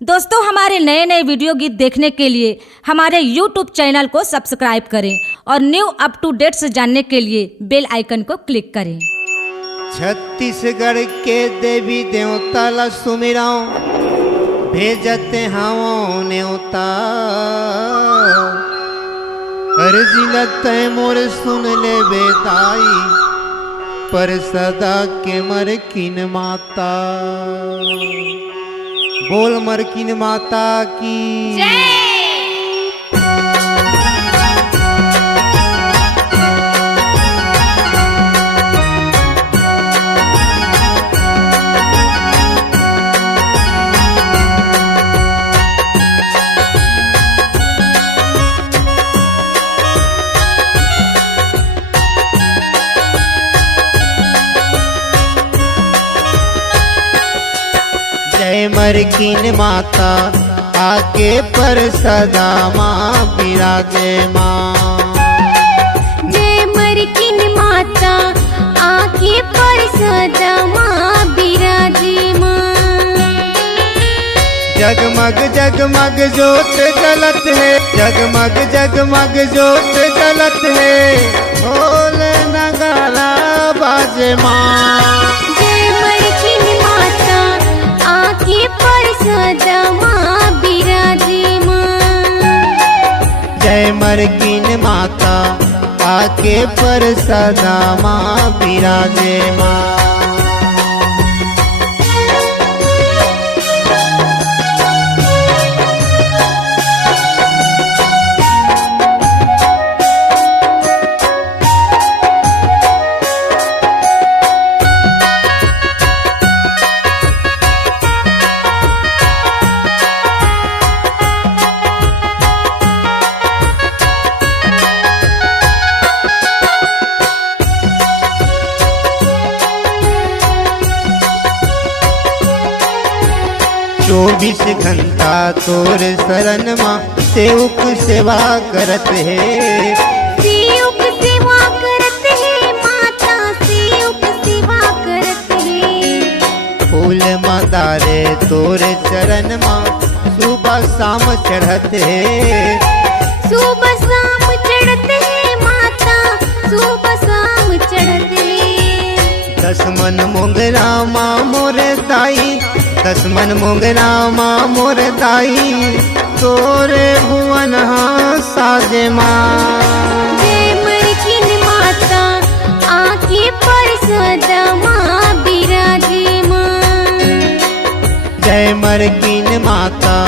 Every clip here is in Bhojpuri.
दोस्तों, हमारे नए नए वीडियो गीत देखने के लिए हमारे YouTube चैनल को सब्सक्राइब करें और न्यू अप टू डेट्स जानने के लिए बेल आइकन को क्लिक करें। छत्तीसगढ़ के देवी देवता ला सुमिराओ भेजते हाओ न्योता अर्जी तय मोर सुन ले बेताई पर सदा के मरकिन माता। बोल मरकिन माता की जय मरकिन माता आके पर सदा माँ विराजे माँ। जय मरकिन माता आके पर सदा माँ विराजे माँ। जगमग जगमग जोत जलत है, जगमग जगमग जोत जलत है, ढोल नगारा बाजे माँ। जय मरकिन माता आके पर सदा माँ विराजे माँ। जय मरकिन माता आके पर सदा माँ विराजे माँ। चौबीस घंटा तोर शरण माँ सेवक सेवा करत है। सेवक सेवा करत है माता, सेवक सेवा करत है। फूल मातारे तोर चरण माँ सुबह शाम चढ़त है। सुबह शाम चढ़त है माता, सुबह शाम चढ़त है। 10 मन मोगरा माँ मोर दाई, 10 मन मोगरा माँ मोर दाई तोरे भुवन साजे माँ। जय मरकिन माता आके पर सदा माँ विराजे माँ। जय मरकिन माता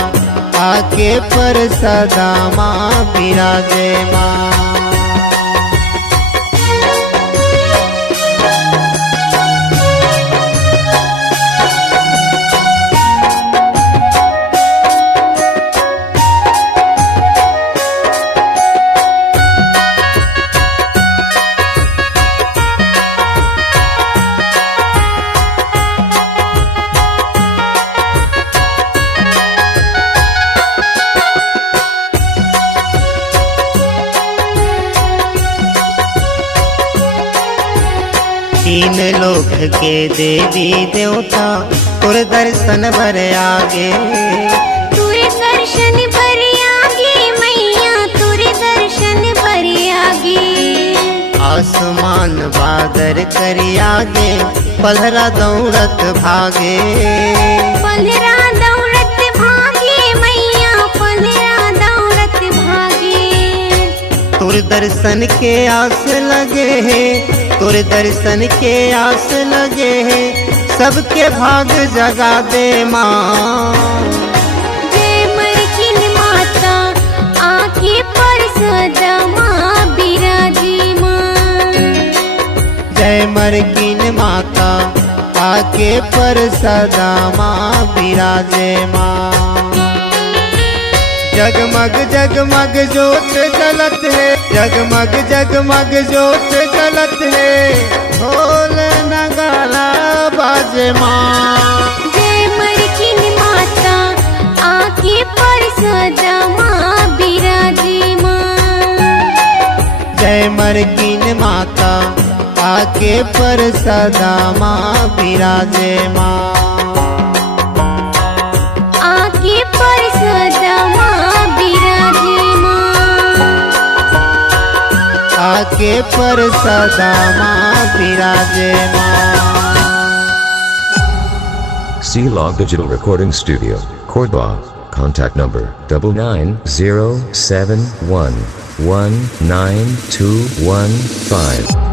आके पर सदा माँ विराजे माँ। तीन लोक के देवी देवता तुर दर्शन भर आगे। तुरे दर्शन भर आगे मैया, तुरे दर्शन भर आगे। आसमान बादर कर आगे पलहरा दौड़त भागे। पलहरा दौड़त भागे मैया, पलहरा दौड़त भागे। तुर दर्शन के आस लगे है, तुर दर्शन के आस लगे है, सबके भाग जगा दे माँ। जय मरकिन माता आके पर सदा माँ विराजे माँ। जय मरकिन माता आके पर सदा माँ विराजे माँ। जगमग जगमग जोत जलत है, जगमग जगमग जोत जलत है, ढोल नगारा बाजे माँ। जय मरकिन माता आके पर सदा माँ विराजे माँ। जय मरकिन माता आके पर सदा माँ विराजे माँ। आके आके परसदमा विराजे माँ। C-Log Digital Recording Studio, Cordoba. Contact number 9907119215.